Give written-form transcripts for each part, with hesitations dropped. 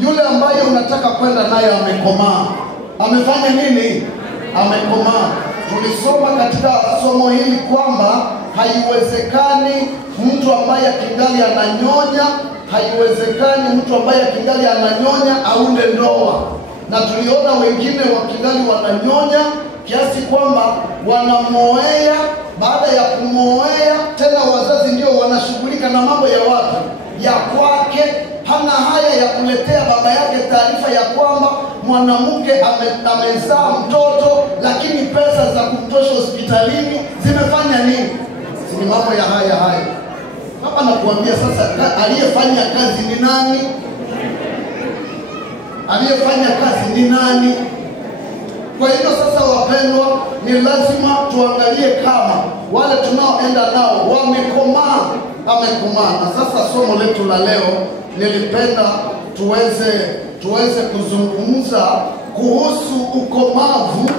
Yule ambaye unataka kwenda naye amekomaa. Amefanya nini? Amekomaa. Tulisoma katika somo hili kwamba haiwezekani mtu ambaye kingali ananyonya, haiwezekani mtu ambaye kingali ananyonya aunde ndoa. Na tuliona wengine wakingali wananyonya kiasi kwamba wanamoea, baada ya kumoea tena wazazi ndio wanashughulika na mambo ya watu ya kwake. Hana haya ya kuletea baba yake taarifa ya kwamba mwanamke amezaa mtoto, lakini pesa za kumtosha hospitalini zimefanya nini? Si mambo ya haya. Hapa nakuambia sasa, aliyefanya kazi ni nani? Aliyefanya kazi ni nani? Kwa hivyo sasa, wapendwa, ni lazima tuangalie kama wale tunaoenda nao wamekomaa. Na sasa somo letu la leo nilipenda tuweze kuzungumza kuhusu ukomavu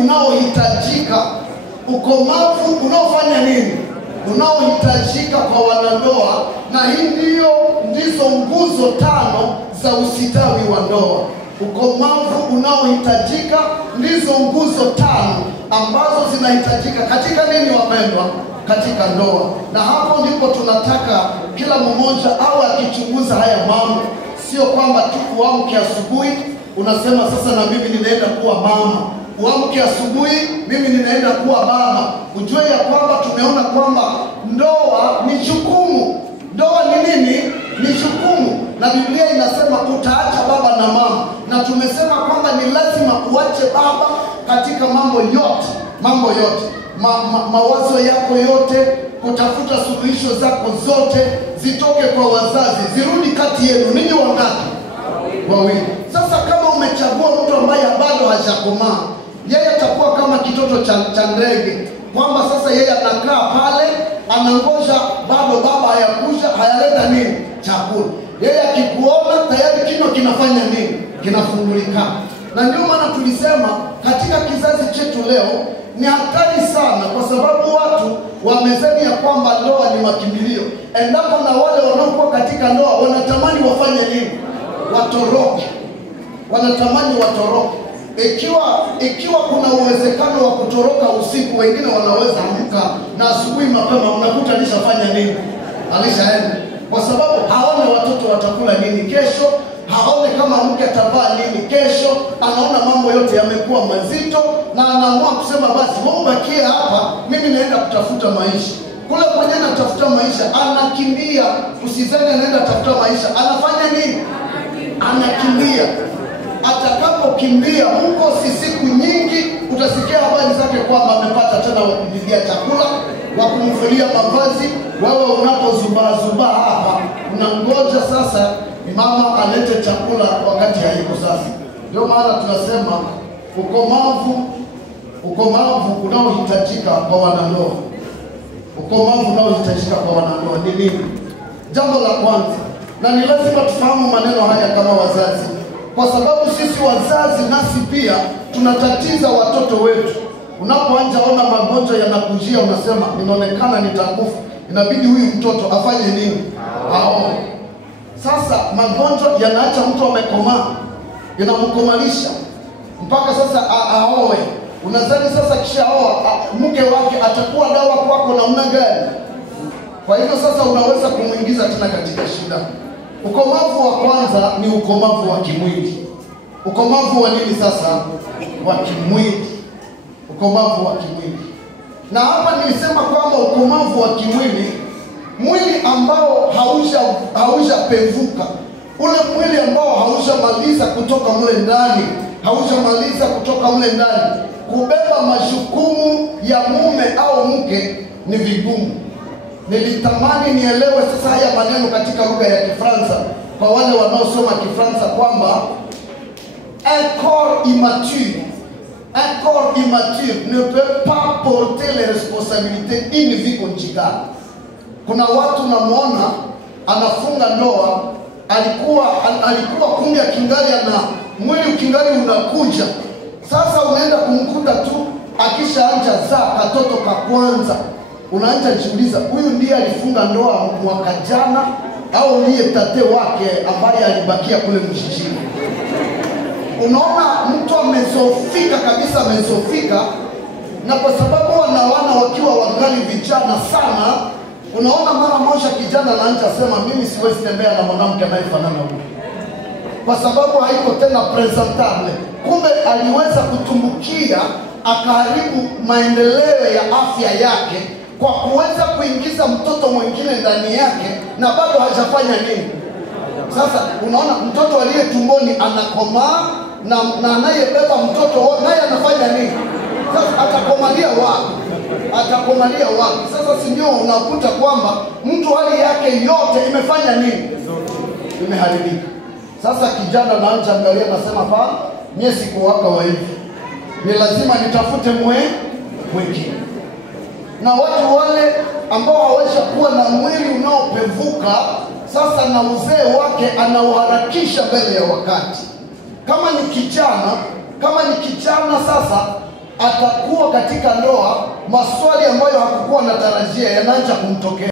unaohitajika. Ukomavu unaofanya nini? Unaohitajika kwa wanandoa, na hii ndizo nguzo 5 za usitawi wa ndoa. Ukomavu unaohitajika ndizo nguzo 5 ambazo zinahitajika katika nini, wapendwa? Katika ndoa. Na hapo ndipo tunataka kila mmoja awe akichunguza haya mambo. Sio kwamba tu uamke asubuhi unasema sasa na mimi ninaenda kuwa mama, uamke asubuhi mimi ninaenda kuwa baba. Ujue ya kwamba tumeona kwamba ndoa ni jukumu. Ndoa ni nini? Ni jukumu. Na Biblia inasema utaacha baba na mama, na tumesema kwamba ni lazima uache baba katika mambo yote. Mawazo yako yote, kutafuta suluhisho zako zote zitoke kwa wazazi, zirudi kati yenu. Ninyi wangapi? Wawili. Sasa kama umechagua mtu ambaye bado hajakomaa, yeye atakuwa kama kitoto cha ndege, kwamba sasa yeye anakaa pale anangoja bado baba hayakuja, hayaleta nini? Chakula. Yeye akikuona tayari kinywa kinafanya nini? Kinafungulika. Na ndio maana tulisema katika kizazi chetu leo ni hatari sana, kwa sababu watu wamezania kwamba ndoa ni makimbilio. Endapo na wale wanaokuwa katika ndoa wanatamani wafanye nini? Watoroke. Wanatamani watoroke. Ikiwa kuna uwezekano wa kutoroka usiku, wengine wanaweza amka na asubuhi mapema unakuta alishafanya nini? Alishaenda. Kwa sababu haone watoto watakula nini kesho, haone kama mke atavaa nini kesho. Anaona mambo yote yamekuwa mazito na anaamua kusema basi mbakie hapa, mimi naenda kutafuta maisha. Kule kwenye anatafuta maisha anakimbia. Usizani anaenda kutafuta maisha, anafanya nini? Anakimbia. Atakapokimbia huko siku nyingi utasikia habari zake kwamba amepata tena wa kumpigia chakula, wa kumfulia mavazi. Wewe unapozubaa hapa unangoja sasa mama alete chakula wakati haiko sasa. Ndio maana tunasema ukomavu unaohitajika kwa wanandoa. Ukomavu unaohitajika kwa wanandoa ni nini? Jambo la kwanza, na ni lazima tufahamu maneno haya kama wazazi, kwa sababu sisi wazazi nasi pia tunatatiza watoto wetu. Unapoanza ona magonjwa yanakujia, unasema inaonekana nitakufa, inabidi huyu mtoto afanye nini? Aoe. Sasa magonjwa yanaacha mtu amekomaa, yanamkomalisha mpaka sasa aoe. Unadhani sasa kisha oa mke wake atakuwa dawa kwako namna gani? Kwa hivyo sasa unaweza kumuingiza tena katika shida. Ukomavu wa kwanza ni ukomavu wa kimwili. Ukomavu wa nini sasa? Wa kimwili. Ukomavu wa kimwili. Na hapa nilisema kwamba ukomavu wa kimwili, mwili ambao haujapevuka, ule mwili ambao haujamaliza kutoka mle ndani, kubeba majukumu ya mume au mke ni vigumu. Nilitamani nielewe sasa haya maneno katika lugha ya Kifaransa, kwa wale wanaosoma Kifaransa, kwamba un corps immature ne peut pas porter les responsabilités d'une vie conjugale. Kuna watu namuona anafunga ndoa, alikuwa kumbe akingali na mwili ukingali unakuja. Sasa unaenda kumkuta tu akishaanza zaa katoto ka kwanza, unaanza jiuliza, huyu ndiye alifunga ndoa mwaka jana au ndiye tate wake ambaye alibakia kule mjijini? Unaona mtu amezofika kabisa, amezofika. Na kwa sababu wanawana wakiwa wangali vijana sana, unaona mara moja kijana anaanza sema, mimi siwezi tembea na mwanamke anayefanana huyu, kwa sababu haiko tena presentable. Kumbe aliweza kutumbukia akaharibu maendeleo ya afya yake kwa kuweza kuingiza mtoto mwingine ndani yake, na bado hajafanya nini. Sasa unaona mtoto aliye tumboni anakomaa, na anayebeba mtoto naye anafanya nini? Sasa atakomalia wapi? Atakomalia wapi? Sasa si ndio unakuta kwamba mtu hali yake yote imefanya nini? Imeharibika. Sasa kijana naanza angalia, nasema pa mimi sikuwaka wa hivi, ni lazima nitafute mwingine. Na watu wale ambao hawezi kuwa na mwili unaopevuka, sasa na uzee wake anauharakisha mbele ya wakati. Kama ni kijana sasa atakuwa katika ndoa, maswali ambayo hakukuwa anatarajia yanaanza kumtokea.